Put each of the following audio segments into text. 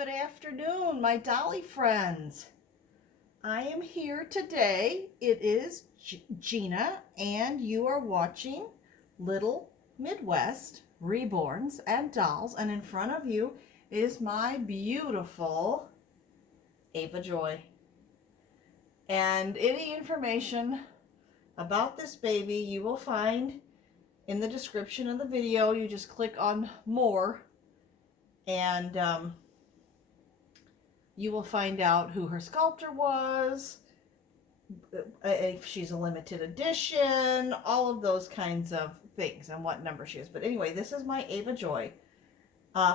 Good afternoon, my Dolly friends. I am here today. It is Gina, and you are watching Little Midwest Reborns and Dolls. And in front of you is my beautiful Ava Joy. And any information about this baby you will find in the description of the video. You just click on more, and you will find out who her sculptor was, if she's a limited edition, all of those kinds of things, and what number she is. But anyway, this is my Ava Joy,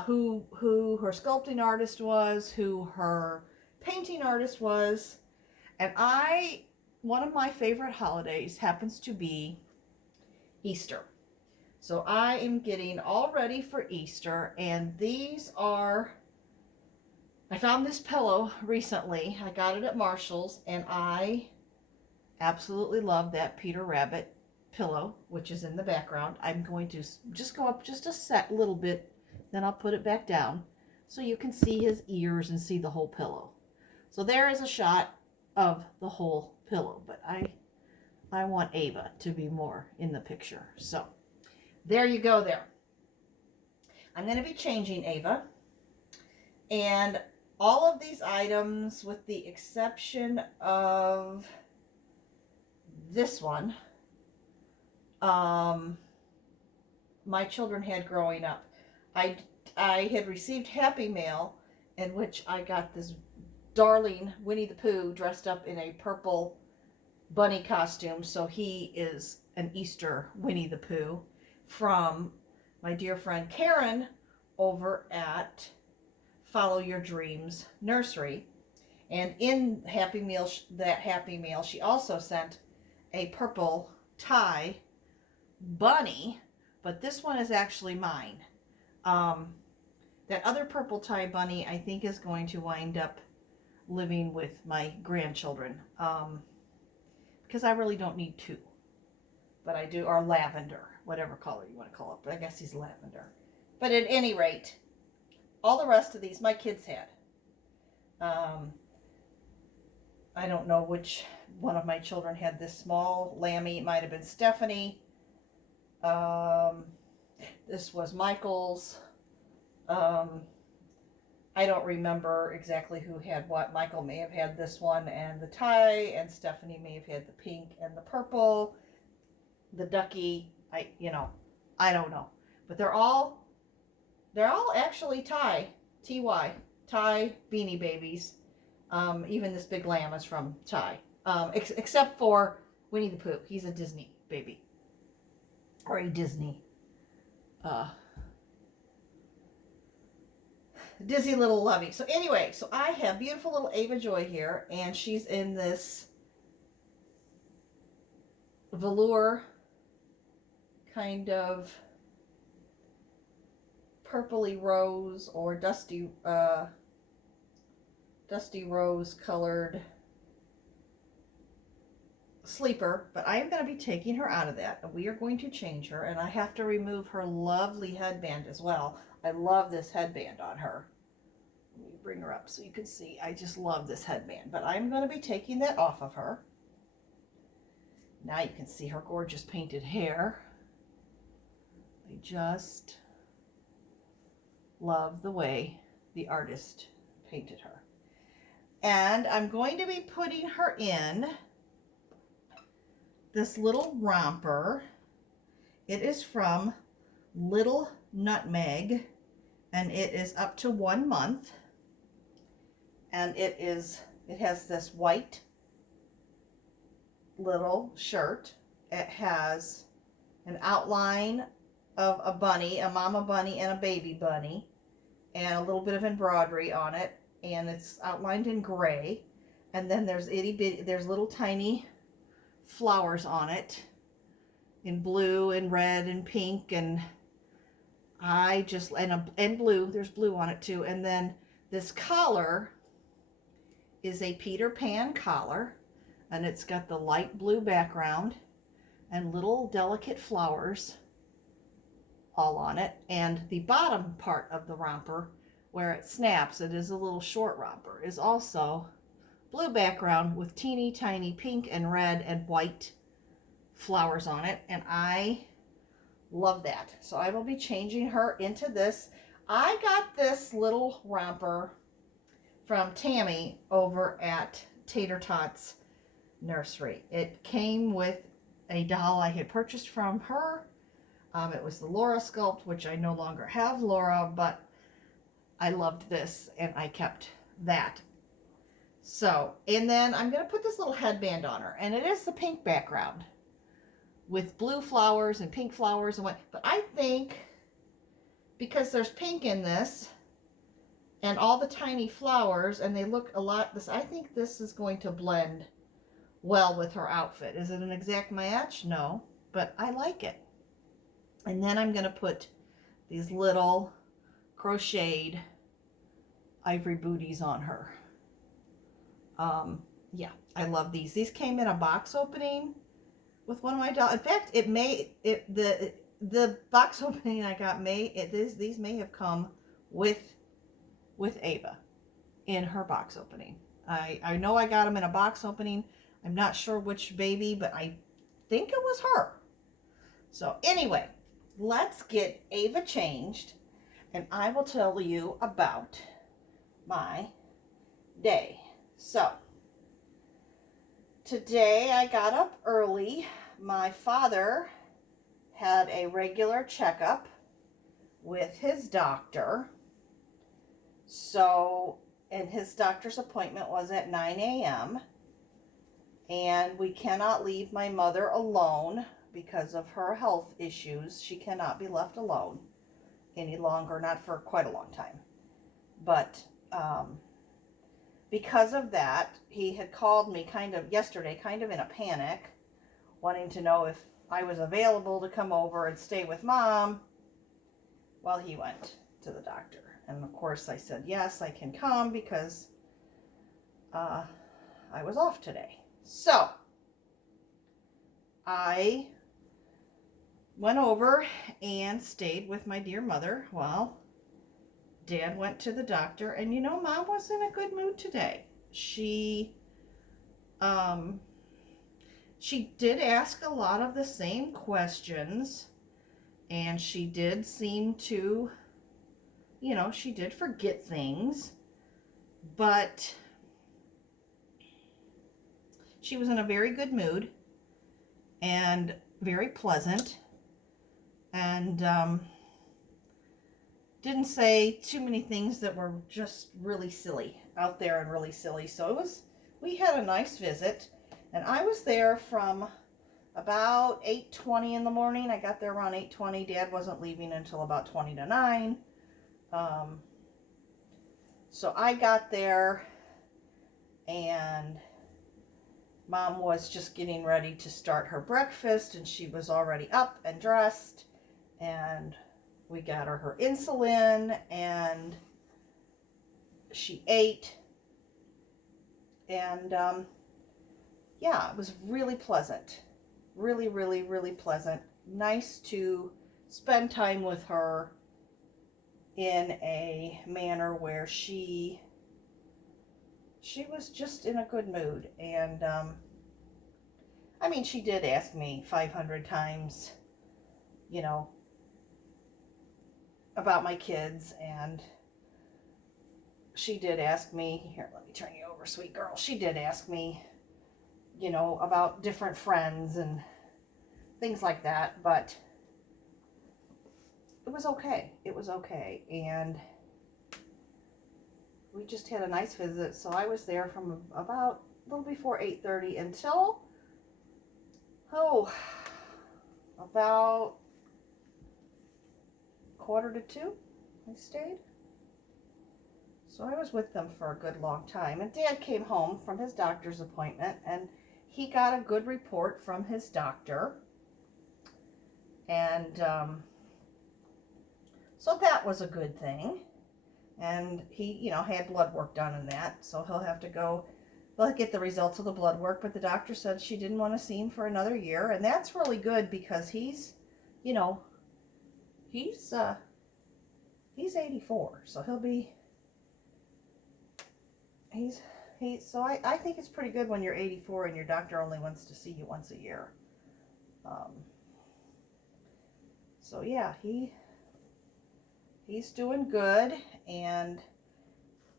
who her sculpting artist was, who her painting artist was. And one of my favorite holidays happens to be Easter. So I am getting all ready for Easter, and these are, I found this pillow recently. I got it at Marshall's, and I absolutely love that Peter Rabbit pillow, which is in the background. I'm going to just go up just a little bit, then I'll put it back down so you can see his ears and see the whole pillow. So there is a shot of the whole pillow, but I want Ava to be more in the picture. So there you go there. I'm going to be changing Ava. And all of these items, with the exception of this one, my children had growing up. I had received Happy Mail, in which I got this darling Winnie the Pooh dressed up in a purple bunny costume. So he is an Easter Winnie the Pooh from my dear friend Karen over at Follow Your Dreams Nursery. And in that Happy Meal, she also sent a purple tie bunny, but this one is actually mine. That other purple tie bunny, I think, is going to wind up living with my grandchildren, because I really don't need two, but I do, or lavender, whatever color you want to call it, but I guess he's lavender. But at any rate, all the rest of these my kids had. I don't know which one of my children had this small lammy. It might have been Stephanie. This was Michael's. I don't remember exactly who had what. Michael may have had this one and the tie, and Stephanie may have had the pink and the purple. The ducky, I don't know. But they're all actually tie Beanie Babies. Even this big lamb is from Ty, except for Winnie the Pooh. He's a Disney baby, or a Disney Disney little lovey. So anyway, so I have beautiful little Ava Joy here, and she's in this velour kind of purpley rose, or dusty rose colored sleeper. But I am going to be taking her out of that, and we are going to change her, and I have to remove her lovely headband as well. I love this headband on her. Let me bring her up so you can see. I just love this headband, but I'm going to be taking that off of her. Now you can see her gorgeous painted hair. I just love the way the artist painted her. And I'm going to be putting her in this little romper. It is from Little Nutmeg, and it is up to 1 month. And it has this white little shirt. It has an outline of a bunny, a mama bunny and a baby bunny, and a little bit of embroidery on it, and it's outlined in gray. And then there's there's little tiny flowers on it in blue and red and pink, and and blue. There's blue on it too. And then this collar is a Peter Pan collar, and it's got the light blue background and little delicate flowers all on it. And the bottom part of the romper where it snaps. It is a little short romper. Is also blue background with teeny tiny pink and red and white flowers on it, and I love that. So I will be changing her into this. I got this little romper from Tammy over at Tater Tots Nursery. It came with a doll I had purchased from her. It was the Laura sculpt, which I no longer have Laura, but I loved this and I kept that. So, and then I'm going to put this little headband on her, and it is the pink background with blue flowers and pink flowers and what, but I think because there's pink in this and all the tiny flowers and they look a lot, I think this is going to blend well with her outfit. Is it an exact match? No, but I like it. And then I'm going to put these little crocheted ivory booties on her. Yeah, I love these. These came in a box opening with one of my dolls. In fact, the box opening I got these may have come with Ava in her box opening. I know I got them in a box opening. I'm not sure which baby, but I think it was her. So anyway, let's get Ava changed, and I will tell you about my day. So today I got up early. My father had a regular checkup with his doctor. So, and his doctor's appointment was at 9 a.m. And we cannot leave my mother alone because of her health issues. She cannot be left alone any longer, not for quite a long time. But because of that, he had called me yesterday, kind of in a panic, wanting to know if I was available to come over and stay with Mom while he went to the doctor. And of course I said, yes, I can come because I was off today. So I went over and stayed with my dear mother while Dad went to the doctor. And you know, Mom was in a good mood today. She did ask a lot of the same questions, and she did seem to, she did forget things, but she was in a very good mood and very pleasant, and didn't say too many things that were just really silly out there and really silly. So we had a nice visit, and I was there from about 8:20 in the morning. I got there around 8:20. Dad wasn't leaving until about 20 to 9. So I got there, and Mom was just getting ready to start her breakfast, and she was already up and dressed, and we got her insulin, and she ate, and yeah, it was really pleasant. Really, really, really pleasant. Nice to spend time with her in a manner where she was just in a good mood. And I mean, she did ask me 500 times, about my kids, and she did ask me, here, let me turn you over, sweet girl. She did ask me, about different friends and things like that, but it was okay. It was okay. And we just had a nice visit. So I was there from about a little before 8:30 until, about 1:45. I stayed. So I was with them for a good long time. And Dad came home from his doctor's appointment, and he got a good report from his doctor. And so that was a good thing. And he, had blood work done in that. So he'll have to go, they'll get the results of the blood work. But the doctor said she didn't want to see him for another year. And that's really good because he's 84. So he'll be So I think it's pretty good when you're 84 and your doctor only wants to see you once a year. So yeah, he's doing good, and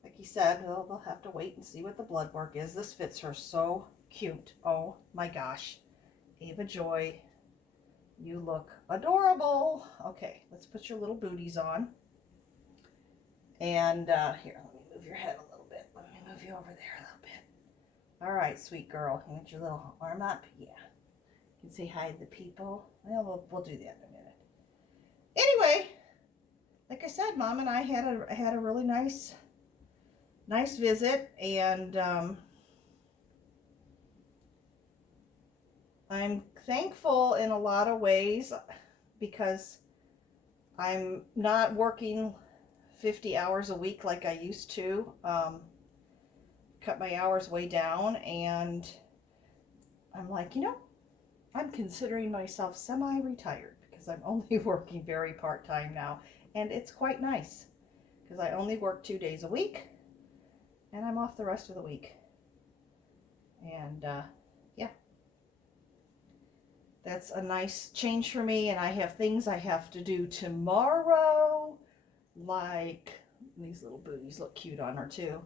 like he said, we'll have to wait and see what the blood work is. This fits her so cute. Oh my gosh. Ava Joy, you look adorable. Okay, let's put your little booties on. And here, let me move your head a little bit. Let me move you over there a little bit. All right, sweet girl. You want your little arm up? Yeah. You can say hi to the people. Well, we'll do that in a minute. Anyway, like I said, Mom and I had a really nice visit, and I'm thankful in a lot of ways because I'm not working 50 hours a week like I used to. Cut my hours way down, and I'm like, I'm considering myself semi-retired because I'm only working very part-time now, and it's quite nice because I only work 2 days a week and I'm off the rest of the week. And yeah, that's a nice change for me. And I have things I have to do tomorrow, like these little booties look cute on her too.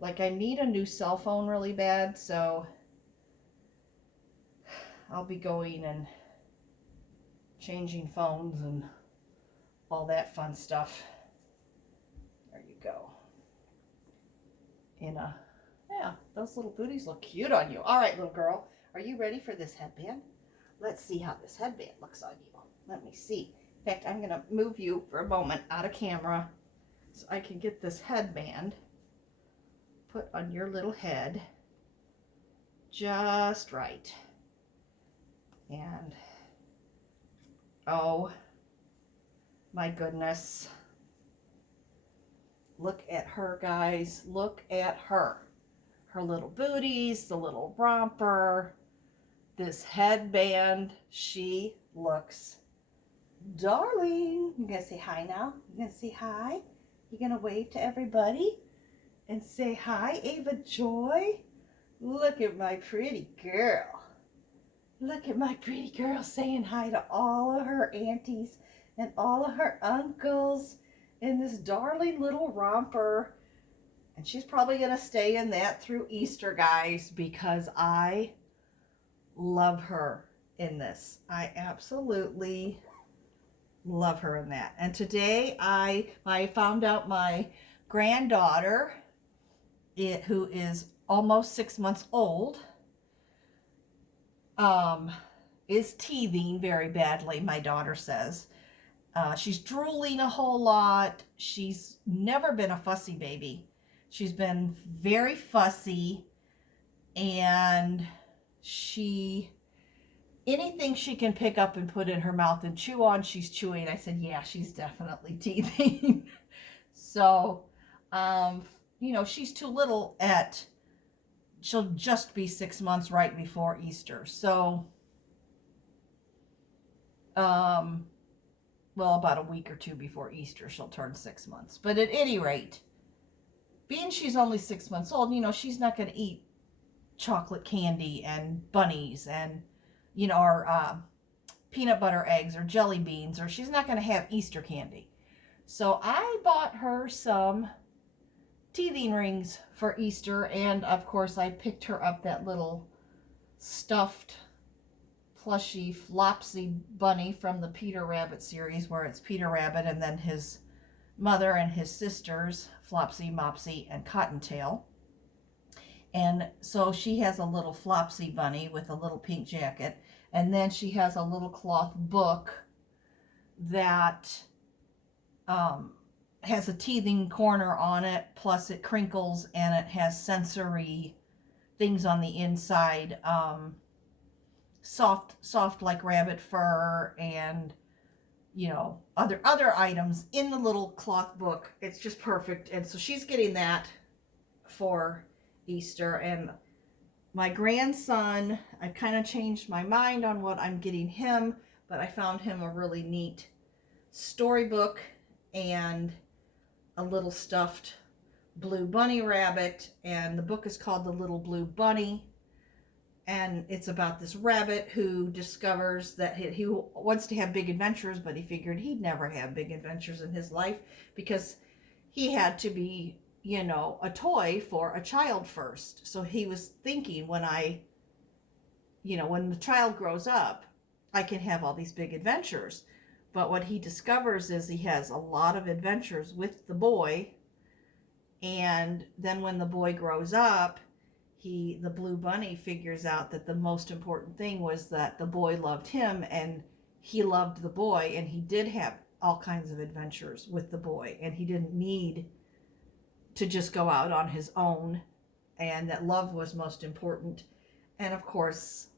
Like, I need a new cell phone really bad, so I'll be going and changing phones and all that fun stuff. There you go. Yeah, those little booties look cute on you. All right, little girl, are you ready for this headband? Let's see how this headband looks on you. Let me see. In fact, I'm going to move you for a moment out of camera so I can get this headband put on your little head just right. And oh my goodness, look at her, guys. Look at her little booties, the little romper, this headband. She looks darling. You gonna say hi now? You gonna say hi? You gonna wave to everybody and say hi, Ava Joy? Look at my pretty girl. Look at my pretty girl saying hi to all of her aunties and all of her uncles in this darling little romper. And she's probably going to stay in that through Easter, guys, because I love her in this. I absolutely love her in that. And today I found out my granddaughter, who is almost 6 months old, is teething very badly, my daughter says. She's drooling a whole lot. She's never been a fussy baby. She's been very fussy, and anything she can pick up and put in her mouth and chew on, she's chewing. I said, yeah, she's definitely teething. So, she's too little she'll just be 6 months right before Easter. So, well, about a week or two before Easter, she'll turn 6 months. But at any rate, being she's only 6 months old, she's not going to eat chocolate candy and bunnies and, or peanut butter eggs or jelly beans, or she's not going to have Easter candy. So I bought her some teething rings for Easter, and of course I picked her up that little stuffed plushy Flopsy bunny from the Peter Rabbit series, where it's Peter Rabbit and then his mother and his sisters, Flopsy, Mopsy, and Cottontail. And so she has a little Flopsy bunny with a little pink jacket, and then she has a little cloth book that has a teething corner on it, plus it crinkles and it has sensory things on the inside, soft like rabbit fur, and other items in the little cloth book. It's just perfect. And so she's getting that for Easter. And my grandson, I kind of changed my mind on what I'm getting him, but I found him a really neat storybook and a little stuffed blue bunny rabbit, and the book is called The Little Blue Bunny. And it's about this rabbit who discovers that he wants to have big adventures, but he figured he'd never have big adventures in his life because he had to be, you know, a toy for a child first. So he was thinking, when the child grows up, I can have all these big adventures. But what he discovers is he has a lot of adventures with the boy. And then when the boy grows up, the blue bunny figures out that the most important thing was that the boy loved him and he loved the boy, and he did have all kinds of adventures with the boy, and he didn't need to just go out on his own, and that love was most important. And of course,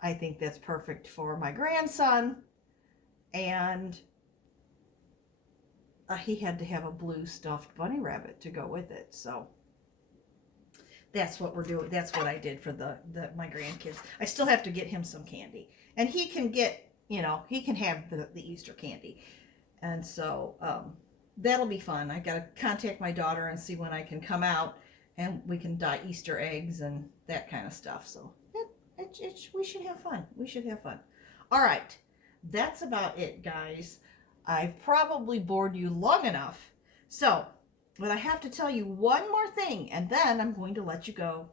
I think that's perfect for my grandson, and he had to have a blue stuffed bunny rabbit to go with it. So that's what we're doing. That's what I did for my grandkids. I still have to get him some candy, and he can get, he can have the Easter candy. And so that'll be fun. I got to contact my daughter and see when I can come out, and we can dye Easter eggs and that kind of stuff. So we should have fun. We should have fun. All right. That's about it, guys. I've probably bored you long enough. So, but I have to tell you one more thing, and then I'm going to let you go.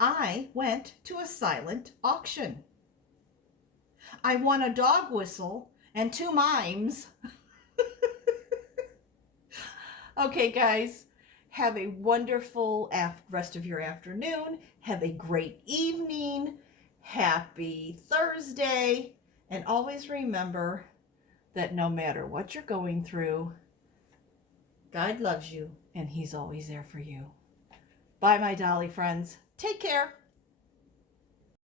I went to a silent auction. I won a dog whistle and 2 mimes. Okay, guys, have a wonderful rest of your afternoon. Have a great evening. Happy Thursday. And always remember that no matter what you're going through, God loves you, and He's always there for you. Bye, my dolly friends. Take care.